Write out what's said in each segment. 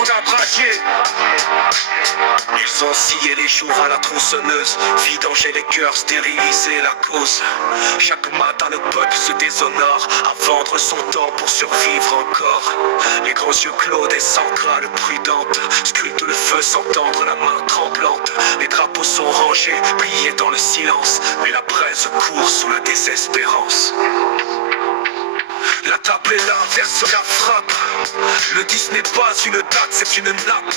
qu'on a braqué. Ils ont scié les jours à la tronçonneuse, vidanger les cœurs, stériliser la cause. Chaque matin le peuple se déshonore à vendre son temps pour survivre encore. Les grands yeux clos des centrales prudentes scrutent le feu sans tendre la main tremblante. Les drapeaux sont rangés, pliés dans le silence, mais la braise court sous la désespérance. La table est là, verse la frappe. Le 10 n'est pas une date, c'est une nappe.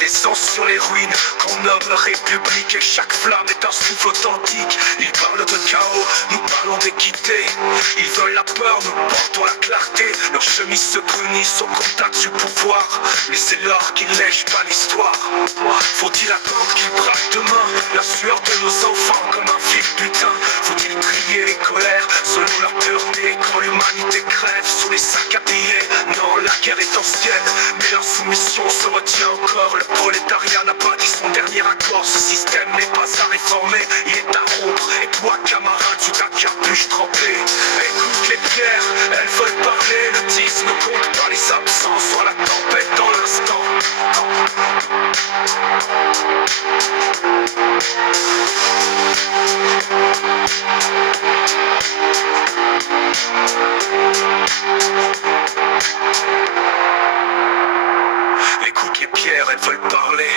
Des sangs sur les ruines qu'on nomme République. Et chaque flamme est un souffle authentique. Ils parlent de chaos, nous parlons d'équité. Ils veulent la peur, nous portons la clarté. Leurs chemises se brunissent au contact du pouvoir. Mais c'est l'or qui lèche pas l'histoire. Faut-il attendre qu'ils braquent demain la sueur de nos enfants comme un vil butin? Faut-il trier les colères selon leur pureté quand l'humanité crève sous les sacs à billets? Non, la guerre est ancienne, mais l'insoumission se retient encore. Le prolétariat n'a pas dit son dernier accord. Ce système n'est pas à réformer, il est à rompre. Et toi, camarade, sous ta capuche trempée, écoute les pierres, elles veulent parler. Le 10 ne compte pas les absents, soit la tempête dans l'instant. Écoute les pierres, elles veulent parler.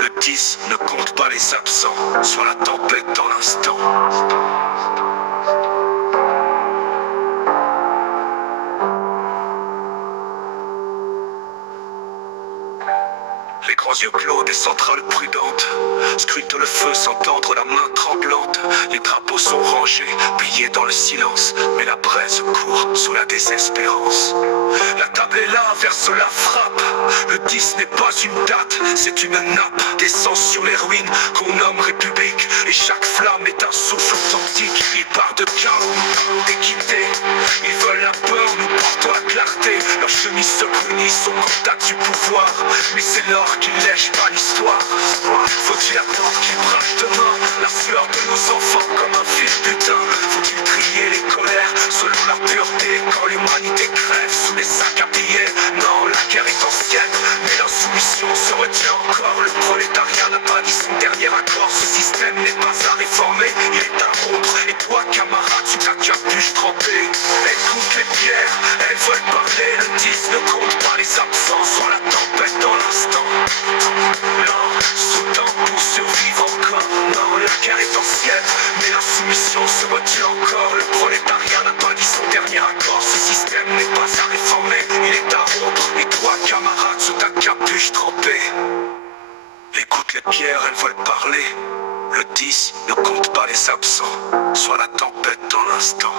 Le 10 ne compte pas les absents, soit la tempête dans l'instant. Les grands yeux clos des centrales prudentes scrutent le feu sans tendre la main tremblante. Les drapeaux sont rangés, pliés dans le silence, mais la braise court sous la désespérance. La table est là, verse la frappe. Le 10 n'est pas une date, c'est une nappe. Des sangs sur les ruines qu'on nomme République. Et chaque flamme est un souffle authentique. Ils parlent de chaos, nous parlons d'équité. Ils veulent la peur, nous portons la clarté. Leurs chemises se brunissent au contact du pouvoir. Mais c'est l'or qui lèche pas l'histoire. Faut-il attendre qu'ils braquent demain la sueur de nos enfants comme un fil butin? Faut-il trier les colères selon leur pureté quand l'humanité crève sous les sacs à billets? Non, la guerre est ancienne, mais l'insoumission se retient encore. Le prolétariat n'a pas dit son dernier accord. Ce système n'est pas à réformer, il est à rompre. Et toi, camarade, sous ta capuche trempée, écoute les pierres, elles veulent parler. Le 10 ne compte pas les absents, soit la tempête dans l'instant. Non, sous-temps pour survivre encore. Non, la guerre est ancienne, mais l'insoumission se retient encore. Le prolétariat n'a pas dit son dernier accord. Ce système n'est pas à réformer, il est à rompre. Et toi, camarade, sous ta capuche trempée, écoute les pierres, elles veulent parler. Le 10 ne compte pas les absents, soit la tempête dans l'instant.